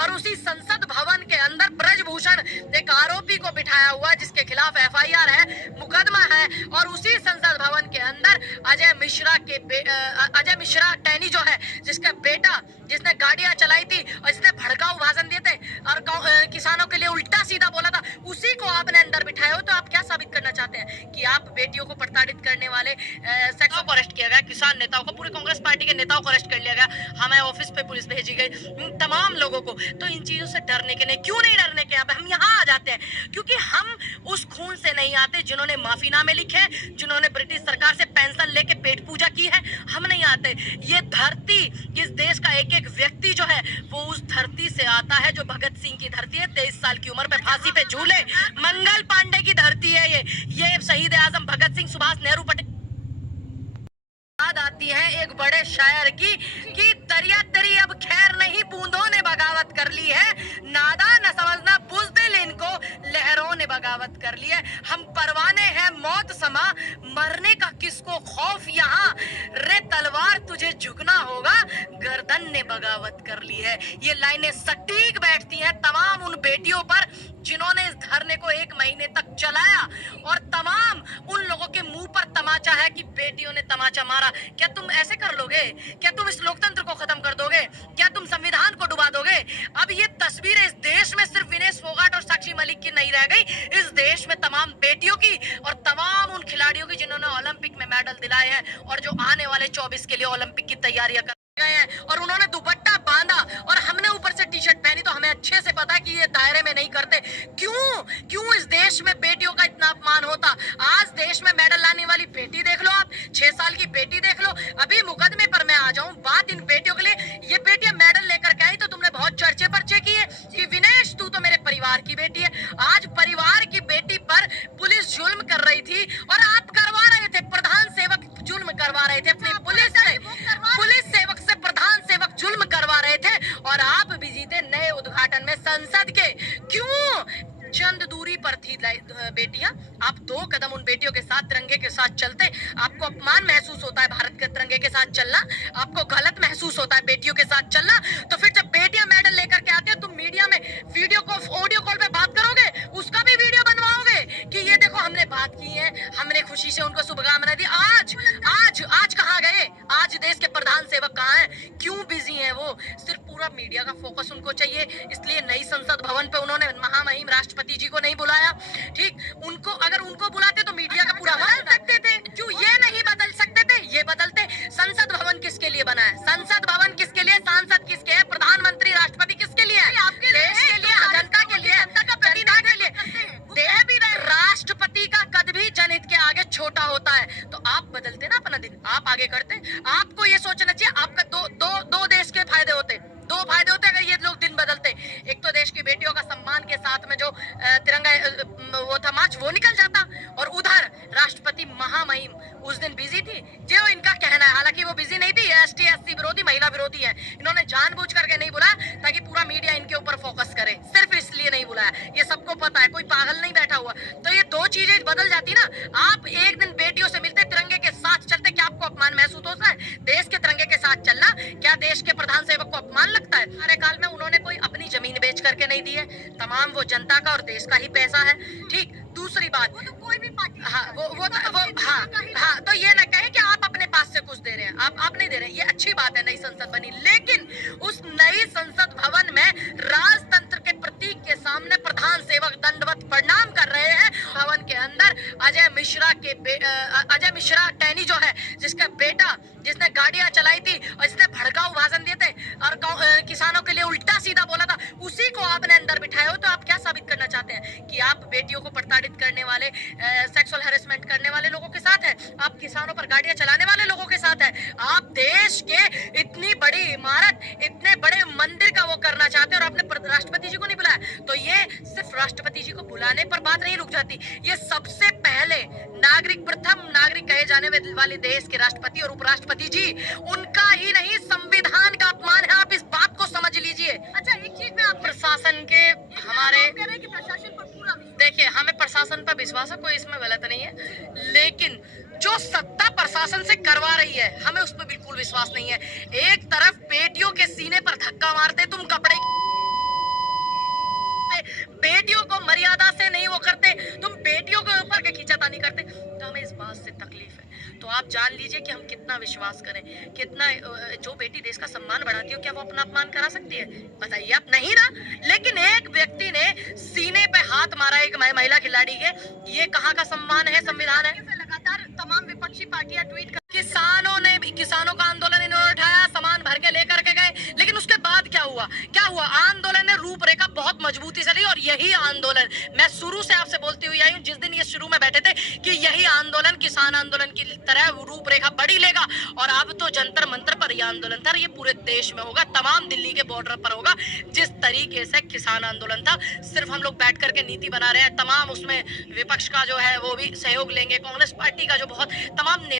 और उसी संसद भवन के अंदर ब्रजभूषण एक आरोपी को बिठाया हुआ जिसके खिलाफ एफआईआर है, मुकदमा है। और उसी संसद भवन के अंदर अजय मिश्रा टैनी जो है, जिसका बेटा जिसने गाड़ियां चलाई थी और जिसने भड़काऊ भाषण दिए थे और किसानों के लिए उल्टा सीधा बोला था, उसी को आपने अंदर बिठाया हो। तो आप क्या साबित करना चाहते हैं कि आप बेटियों को प्रताड़ित करने वाले सेक्सों को अरेस्ट किया गया, किसान नेताओं को, पूरे कांग्रेस पार्टी के नेताओं को अरेस्ट कर लिया गया, हमें ऑफिस पे पुलिस भेजी गई, तमाम लोगों को। तो इन चीजों से डरने के नहीं, क्यों नहीं डरने के? अब हम यहाँ आ जाते हैं क्योंकि हम उस खून से नहीं आते जिन्होंने माफीनामे लिखे, जिन्होंने ब्रिटिश सरकार से पेंशन लेके पेट पूजा की है। हम नहीं आते। ये धरती, इस देश का एक एक व्यक्ति जो है वो उस धरती से आता है जो भगत सिंह की धरती है, 23 साल की उम्र पे फांसी पे झूले, मंगल पांडे की धरती है ये शहीद आजम भगत सिंह, सुभाष नेहरू, पटेल। याद आती है एक बड़े शायर की कि दरिया तेरी अब खैर नहीं, बूंदों ने बगावत कर ली है, नादा न समझना बुज़दिल इनको, लहरों ने बगावत कर ली है। हम परवाने हैं मौत समा, मरने का किसको खौफ यहाँ, रे तलवार तुझे झुकना होगा, गर्दन ने बगावत कर ली है। ये लाइनें सटीक बैठती हैं तमाम उन बेटियों पर जिन्होंने इस धरने को 1 महीने तक चलाया, और तमाम उन लोगों के मुंह पर तमाचा है कि बेटियों ने तमाचा मारा। क्या तुम ऐसे कर लोगे? क्या तुम इस लोकतंत्र को खत्म कर दोगे? क्या तुम संविधान को डुबा दोगे? अब ये तस्वीर इस देश में सिर्फ विनेश फोगाट और साक्षी मलिक की नहीं रह गई, इस देश में तमाम बेटियों की और तमाम उन खिलाड़ियों की जिन्होंने ओलंपिक में मेडल दिलाए हैं और जो आने वाले 24 के लिए ओलंपिक की तैयारियां कर गए हैं, और उन्होंने दुपट्टा बांधा और हमने ऊपर से टी शर्ट पहनी। तो हमें अच्छे से पता है कि ये दायरे में नहीं करते। क्यों इस देश में बेटियों का इतना अपमान होता? आज देश में मेडल लाने वाली बेटी देख लो, आप 6 साल की बेटी देख लो। अभी मुकदमे पर मैं आ जाऊं, बात इन बेटियों के लिए, ये बेटियां मेडल लेकर के आई तो तुमने बहुत चर्चे पर्चे किए कि विनेश तू तो मेरे परिवार की बेटी है। आज परिवार की बेटी पर पुलिस जुल्म कर रही थी और आप करवा रहे थे, प्रधान सेवक जुल्म करवा रहे थे अपनी पुलिस सेवक से, प्रधान सेवक जुल्म करवा रहे थे, और आप भी जीते नए उद्घाटन में संसद के। क्यों? चंद दूरी पर थी बेटियां, आप 2 कदम उन बेटियों के साथ, तिरंगे के साथ चलते। आपको अपमान महसूस होता है भारत के तिरंगे के साथ चलना, आपको गलत महसूस होता है बेटियों के साथ चलना। तो फिर जब बेटियां मेडल लेकर के आती है, तुम मीडिया में ऑडियो कॉल पे बात करोगे, उसका भी वीडियो बनवाओगे कि ये देखो हमने बात की है, हमने खुशी से उनको शुभकामनाएं दी। आज कहाँ गए? आज देश के प्रधान सेवक कहाँ हैं? क्यों बिजी हैं वो? सिर्फ पूरा मीडिया का फोकस उनको चाहिए, इसलिए नई संसद भवन पे उन्होंने महामहिम राष्ट्रपति जी को नहीं बुलाया। ठीक, अगर उनको बुलाते तो मीडिया का पूरा बदल सकते थे। क्यों ये नहीं बदल सकते थे? ये बदलते। संसद भवन किसके लिए बना है? संसद भवन किसके लिए? सांसद किसके है? प्रधानमंत्री राष्ट्रपति किसके लिए है? देश के लिए, जनता के लिए, जनता के लिए। राष्ट्रपति का कद भी जनहित के आगे छोटा होता है। तो आप बदलते ना अपना दिन, आप आगे करते। आपको ये सोचना चाहिए, आपका दो देश के फायदे होते, 2 फायदे होते अगर ये लोग दिन बदलते। एक तो देश की बेटियों का सम्मान के साथ में जो तिरंगा वो था मार्च, वो निकल जाता, और उधर राष्ट्रपति महामहिम उस दिन बिजी थी, जो इनका कहना है। हालांकि वो बिजी नहीं थी, एसटी एससी विरोधी, महिला विरोधी है। इन्होंने जानबूझ करके नहीं बुलाया ताकि पूरा मीडिया इनके ऊपर फोकस करे, सिर्फ इसलिए नहीं बुलाया। ये सबको पता है, कोई पागल नहीं बैठा हुआ। तो ये 2 चीजें बदल जाती ना। आप एक दिन बेटियों से मिलते, तिरंगे के साथ चलते, क्या आपको अपमान महसूस होता है? देश के तिरंगे के साथ चलना क्या देश के प्रधान सेवक को अपमान लगता है? कार्यकाल में उन्होंने कोई अपनी जमीन बेच करके नहीं दी है, तमाम वो जनता का और देश का ही पैसा है। ठीक, दूसरी बात, वो तो कोई भी पार्टी, तो ये ना कहे कि आप अपने पास से कुछ दे रहे हैं, आप नहीं दे रहे। ये अच्छी बात है, नई संसद बनी, लेकिन उस नई संसद भवन में राजतंत्र के प्रतीक के सामने प्रधान सेवक दंडवत प्रणाम कर रहे हैं। भवन के अंदर अजय मिश्रा टैनी जो है, जिसका बेटा जिसने गाड़ियां चलाई थी और जिसने भड़काऊ भाषण दिए थे और किसानों के लिए उल्टा सीधा बोला था, उसी को आपने अंदर बिठाया हो। तो आप क्या साबित करना चाहते हैं कि आप बेटियों को प्रताड़ित करने वाले, सेक्सुअल हैरेसमेंट करने वाले लोगों के साथ है, आप किसानों पर गाड़ियां चलाने वाले लोगों के साथ है, आप देश के इतनी बड़ी इमारत, इतने बड़े मंदिर का वो करना चाहते हैं और आपने राष्ट्रपति जी को नहीं बुलाया। तो ये सिर्फ राष्ट्रपति जी को बुलाने पर बात नहीं रुक जाती, ये सबसे पहले प्रथम नागरिक कहे जाने वाले देश के राष्ट्रपति और उपराष्ट्रपति जी, उनका ही नहीं संविधान का अपमान है। आप इस बात को समझ लीजिए। अच्छा, एक चीज में आप प्रशासन के, हमारे प्रशासन पर पूरा, देखिए हमें प्रशासन पर विश्वास है, कोई इसमें गलत नहीं है, लेकिन जो सत्ता प्रशासन से करवा रही है हमें उस पर बिल्कुल विश्वास नहीं है। एक तरफ बेटियों के सीने पर धक्का मारते तुम कपड़े आप जान लीजिए कि हम कितना विश्वास करें, कितना जो बेटी देश का सम्मान बढ़ाती है क्या वो अपना अपमान करा सकती है? बताइए आप, नहीं ना। लेकिन एक व्यक्ति ने सीने पे हाथ मारा एक महिला खिलाड़ी के, ये कहाँ का सम्मान है, संविधान है? लगातार तमाम विपक्षी पार्टियां ट्वीट कर किसानों ने भी, किसानों का आंदोलन इन्होंने उठाया, सामान भर के लेकर के गए, लेकिन उसके बाद क्या हुआ? क्या हुआ? आंदोलन ने रूपरेखा बहुत मजबूती से ली और यही आंदोलन मैं शुरू से आपसे बोलती हुई आई हूँ, जिस दिन ये शुरू में बैठे थे कि यही आंदोलन किसान आंदोलन की तरह रूपरेखा बड़ी लेगा और अब तो जंतर मंतर पर यह आंदोलन था, ये पूरे देश में होगा, तमाम दिल्ली के बॉर्डर पर होगा। जिस तरीके से किसान आंदोलन था, सिर्फ हम लोग बैठ करके नीति बना रहे हैं, तमाम उसमें विपक्ष का जो है वो भी सहयोग लेंगे, कांग्रेस पार्टी का जो बहुत तमाम